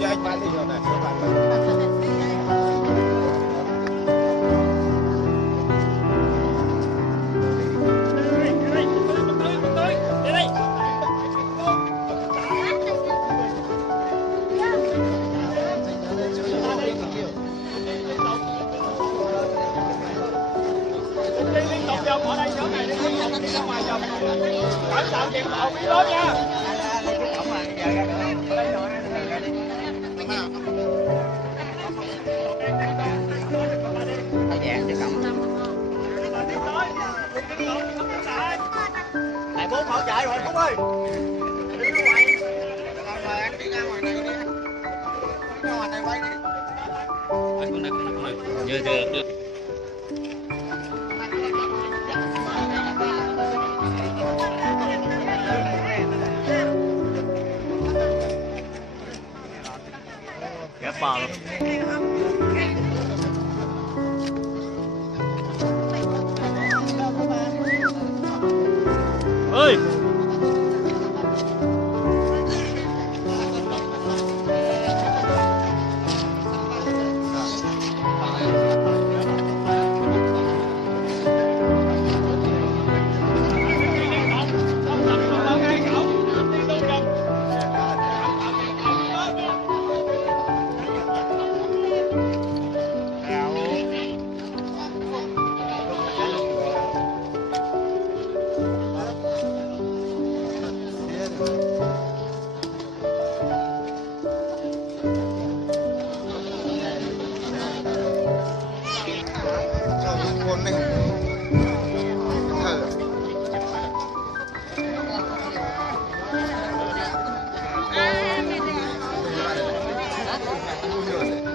cho anh bán đi rồi này, cho bán. Vòng ở đây chỗ này đi ra ngoài vòng. Cẩn thận chìm bộ biết lớn nha. Này bố hỗ trợ rồi Phúc ơi. Chưa. Ghép bò luôn. Ơi. Hãy subscribe cho kênh Ghiền Mì Gõ để không bỏ lỡ những video hấp dẫn.